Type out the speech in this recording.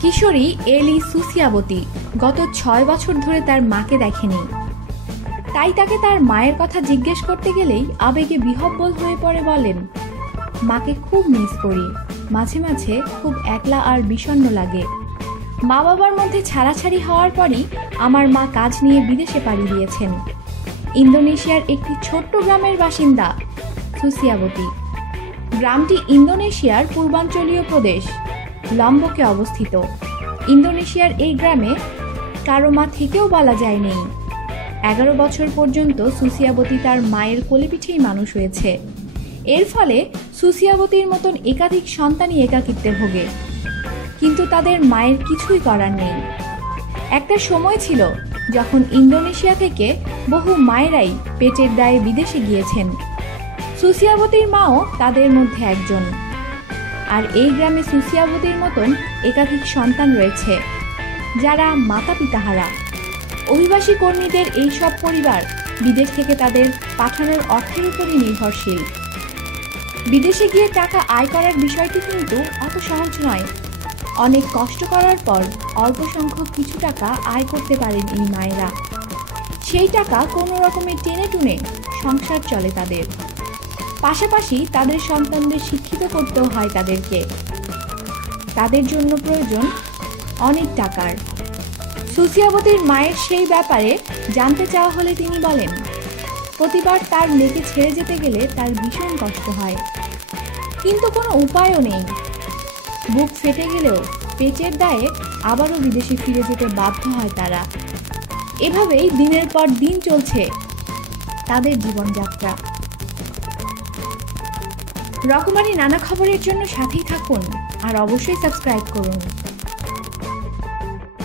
কিশোরী এলি সুসিয়াবতী গত ছয় বছর ধরে তার মাকে দেখেনি। তাই তাকে তার মায়ের কথা জিজ্ঞেস করতে গেলেই আবেগে বিহব্বল হয়ে পড়ে বলেন, মাকে খুব মিস করি। মাঝে মাঝে খুব একলা আর বিষণ্ণ লাগে। মা বাবার মধ্যে ছাড়াছাড়ি হওয়ার পরই আমার মা কাজ নিয়ে বিদেশে পাড়ি দিয়েছেন। ইন্দোনেশিয়ার একটি ছোট্ট গ্রামের বাসিন্দা সুসিয়াবতী গ্রামটি ইন্দোনেশিয়ার পূর্বাঞ্চলীয় প্রদেশ। লম্বকে অবস্থিত। ইন্দোনেশিয়ার এই গ্রামে কারও মা থেকেও বলা যায় নেই। এগারো বছর পর্যন্ত সুসিয়াবতী তার মায়ের কোলেপিঠেই মানুষ হয়েছে। এর ফলে সুসিয়াবতীর মতন একাধিক সন্তানই একাকিত্বে ভোগে। কিন্তু তাদের মায়ের কিছুই করার নেই। একটা সময় ছিল যখন ইন্দোনেশিয়া থেকে বহু মায়েরাই পেটের দায়ে বিদেশে গিয়েছেন। সুসিয়াবতীর মাও তাদের মধ্যে একজন। আর এই গ্রামে সুসিয়াবতীর মতন একাধিক সন্তান রয়েছে, যারা মাতা পিতাহারা অভিবাসী কর্মীদের এই সব পরিবার বিদেশ থেকে তাদের পাঠানোর অর্থের উপরই নির্ভরশীল। বিদেশে গিয়ে টাকা আয় করার বিষয়টি কিন্তু অত সহজ নয়। অনেক কষ্ট করার পর অল্প সংখ্যক কিছু টাকা আয় করতে পারেন এই মায়েরা। সেই টাকা কোনো রকমে টেনে টুনে সংসার চলে তাদের। পাশাপাশি তাদের সন্তানদের শিক্ষিত করতেও হয় তাদেরকে। তাদের জন্য প্রয়োজন অনেক টাকার। সুসিয়াবতীর মায়ের সেই ব্যাপারে জানতে চাওয়া হলে তিনি বলেন, প্রতিবার তার মেয়েকে ছেড়ে যেতে গেলে তার ভীষণ কষ্ট হয়। কিন্তু কোনো উপায়ও নেই। বুক ফেটে গেলেও পেটের দায়ে আবারও বিদেশে ফিরে যেতে বাধ্য হয় তারা। এভাবেই দিনের পর দিন চলছে তাদের জীবনযাত্রা। রকমারি নানা খবরের জন্য সাথেই থাকুন আর অবশ্যই সাবস্ক্রাইব করুন।